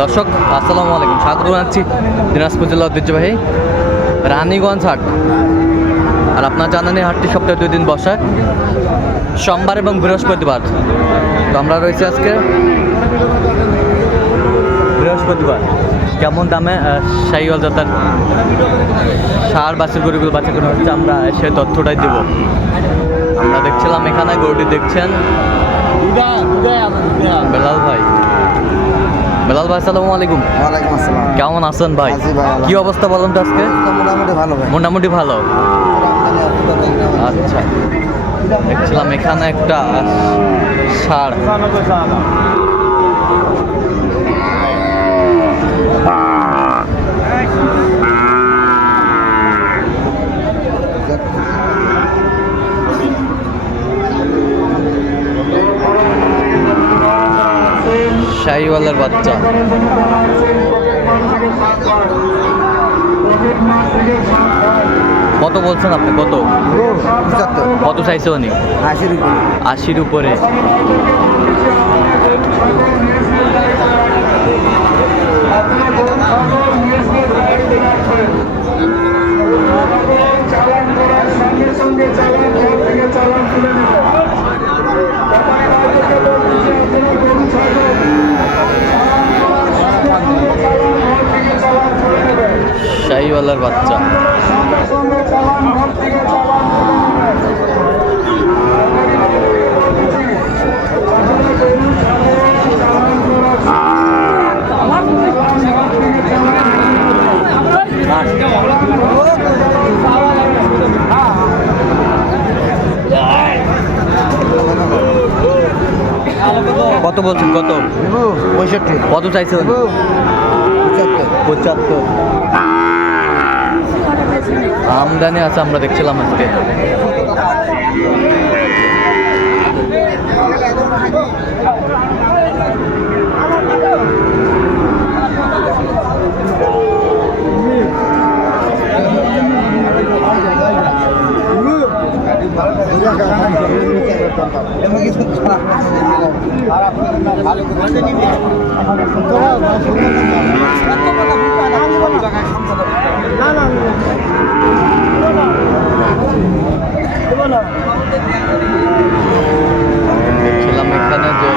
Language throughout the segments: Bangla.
দর্শক, আসসালামু আলাইকুম। স্বাগত জানাচ্ছি দিনাজপুর জেলা ঐতিহ্যবাহী রানীগঞ্জ হাট। আর আপনার জানেন হাটটি সপ্তাহে দুই দিন বসে, সোমবার এবং বৃহস্পতিবার। তো আমরা রয়েছি আজকে বৃহস্পতিবার। কেমন দামে শাহিওয়াল জাতার সার বাসের গরুগুলো বাচ্চা করে হচ্ছে, আমরা সে তথ্যটাই দেব। আমরা দেখছিলাম এখানে গরুটি দেখছেন। বেলাল ভাই। বেলাল ভাই আসসালামু আলাইকুম। ওয়ালাইকুম আসসালাম। কেমন আছেন ভাই? কি অবস্থা বলুন তো আজকে? মোটামুটি ভালো ভাই। মোটামুটি ভালো। আচ্ছা। দেখছিলাম এখানে একটা সার শাহিওয়ালার বাচ্চা। কত বলছেন আপনি? কত? কত চাইছে উনি? আশির উপরে। আশির উপরে। শাহিওয়ালার বাচ্চা। কত বলছেন? কত? পঁয়ষট্টি। কত চাইছে উনি? পঁচাত্তর। পঁচাত্তর। আমদানি আছে আমরা দেখছিলাম আজকে। দেখছিলাম এখানে যে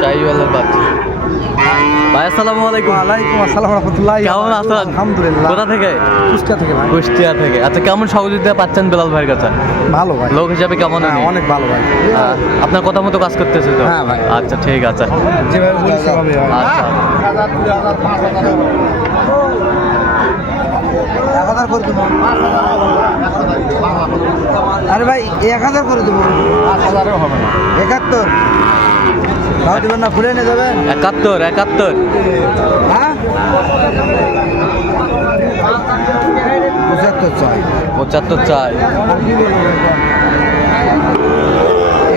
শাহিওয়ালার বাচ্চা। ভাই আসসালামু আলাইকুম। ওয়ালাইকুম আসসালাম রহমতুল্লাহ কেমন আছেন? আলহামদুলিল্লাহ। কোথা থেকে? কুষ্টিয়া থেকে ভাই। কুষ্টিয়া থেকে। আচ্ছা কেমন সহযোগিতা পাচ্ছেন বেলাল ভাইয়ের কাছে? ভালো ভাই। লোক হিসাবে কেমন হ্যাঁ, উনি? অনেক ভালো ভাই। আপনার কথা মতো কাজ করতেছে তো? হ্যাঁ, ভাই। আচ্ছা ঠিক আছে। যেভাবে বলি সেভাবে আচ্ছা। এক হাজার করে দেবো। আরে ভাই এক হাজার করে দেবো। একাত্তর। তাও দেবেন না খুলে নিয়ে যাবেন? একাত্তর একাত্তর। হ্যাঁ? পঁচাত্তর চাই।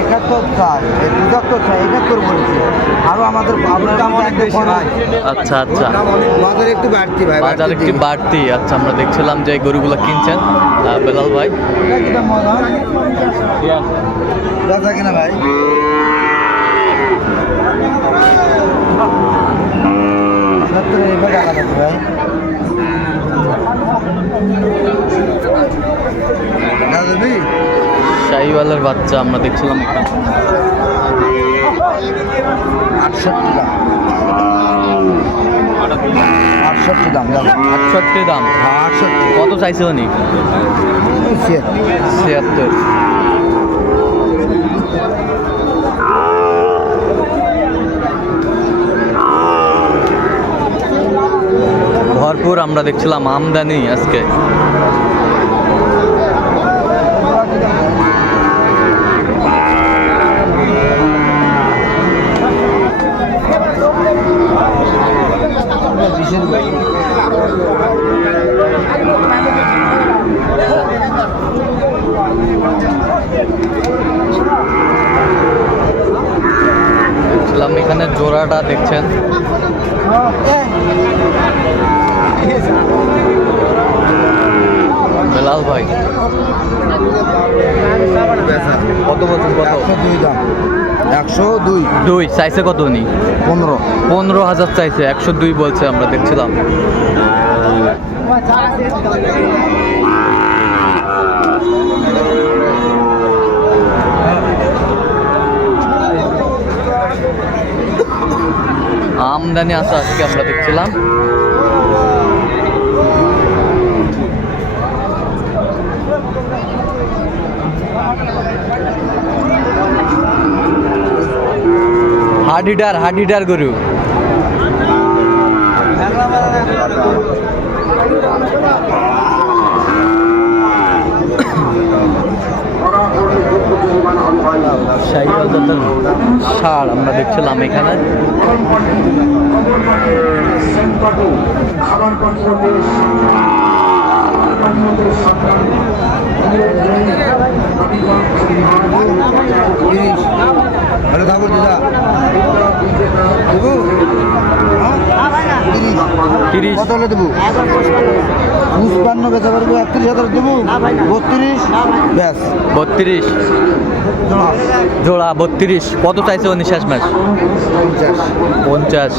একাত্তর পঁচাত্তর একাত্তর বলেছি। আরও আমাদের আপনার দাম অনেক বেশি ভাই আচ্ছা আচ্ছা। বাজার একটু বাড়তি ভাই বাজার একটি বাড়তি। আচ্ছা আমরা দেখছিলাম যে এই গরুগুলো কিনছেন বেলাল ভাই। কিনা ভাই সত্তর এবার টাকা লাগবে ভাই না দেবি শাহিওয়ালার বাচ্চা আমরা দেখছিলাম এখানে। দাম আটষট্টি দাম। কত ভরপুর আমরা দেখছিলাম আমদানি আজকে। বিশের এখানে জোড়াটা দেখছেন বেলাল ভাই বেচা কত বলছেন কত একশো দুই দাম একশো দুই। দুই চাইছে কত উনি? পনেরো। পনেরো হাজার চাইছে একশো দুই বলছে আমরা দেখছিলাম। আমদানি আছে আজকে আমরা দেখছিলাম। হার্ড হিটার গরু। সাইকেল জাতের সার আমরা দেখছিলাম এখানে। হলে দেবু। বেচা পারব একত্রিশ হাজার দেবু। বত্রিশ ব্যাস। বত্রিশ। জোড়া বত্রিশ। কত চাইছে উনি শেষ ম্যাচ পঞ্চাশ।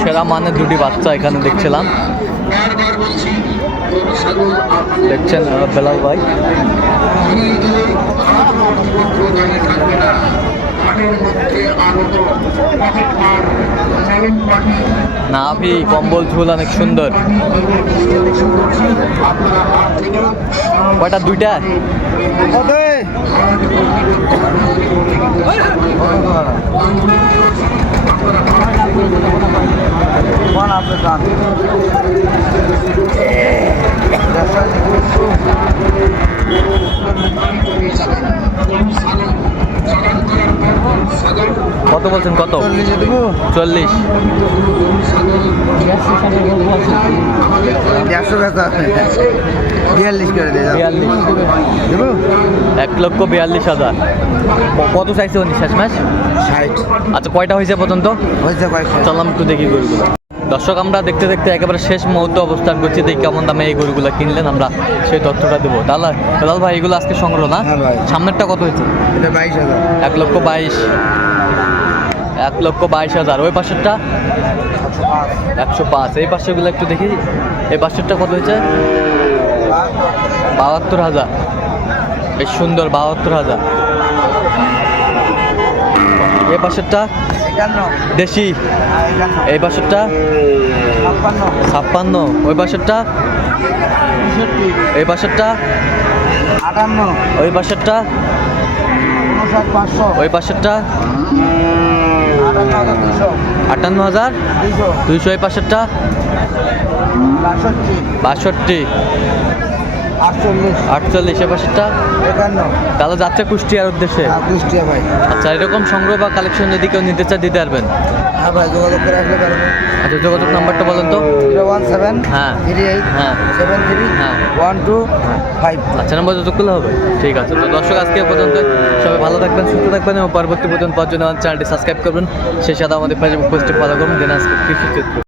সেরা মানে দুটি বাচ্চা এখানে দেখছিলাম। দেখছেন বেলাল ভাই। নাভি কম্বল ঝুল অনেক সুন্দর। কয়টা? দুইটা? কোন আপনি খান কত বলছেন? কত? চল্লিশ। এক লক্ষ বিয়াল্লিশ হাজার। কত চাইছে উনি শেষ ম্যাচ? ষাট। আচ্ছা কয়টা হয়েছে পর্যন্ত? হয়েছে চললাম একটু দেখি গরুগুলো। দর্শক আমরা দেখতে দেখতে একেবারে শেষ মুহূর্তে অবস্থান করছি। দেখি কেমন দামে এই গরুগুলো কিনলেন আমরা সেই তথ্যটা দেবো। দাদা দালাল ভাই এগুলো আজকে সংগ্রহ না? হ্যাঁ সামনেরটা কত হয়েছে? এটা বাইশ হাজার। এক লক্ষ বাইশ। এক লক্ষ বাইশ হাজার। ওই পাশেরটা? একশো পাঁচ। এই পাশেরগুলো একটু দেখি। এই পাশেরটা কত হয়েছে? বাহাত্তর হাজার। বেশ সুন্দর বাহাত্তর হাজার। এই পাশেরটা? দেশি। এই পাশেরটা ছাপ্পান্ন। ওই পঁয়ষট্টি এই পাশেরটা আটান্ন। ওই পাঁচশো। ওই পাশেরটা আটান্ন হাজার দুইশো। এই পাশেরটা বাষট্টি। বাষট্টি। আটচল্লিশ। আটচল্লিশ এই পাশেরটা একান্ন। তাহলে যাচ্ছে কুষ্টিয়ার উদ্দেশ্যে? হ্যাঁ কুষ্টিয়া ভাই। আচ্ছা এরকম সংগ্রহ বা কালেকশন যদি কেউ নিতে চায় দিতে পারবেন? হ্যাঁ ভাই যোগাযোগ করে আসলে পারবে। আচ্ছা যোগাযোগ নাম্বারটা বলেন তো। জিরো ওয়ান সেভেন হ্যাঁ। থ্রি এইট হ্যাঁ। সেভেন থ্রি হ্যাঁ। One two five. আচ্ছা নাম্বার করলে হবে। ঠিক আছে তো দর্শক আজকে পর্যন্ত সবাই ভালো থাকবেন সুস্থ থাকবেন এবং পরবর্তী পর্যন্ত পাওয়ার জন্য চ্যানেলটি সাবস্ক্রাইব করবেন। সেই সাথে আমাদের ফেসবুক পোস্টে ফলো করুন। দিনাজপুর কৃষি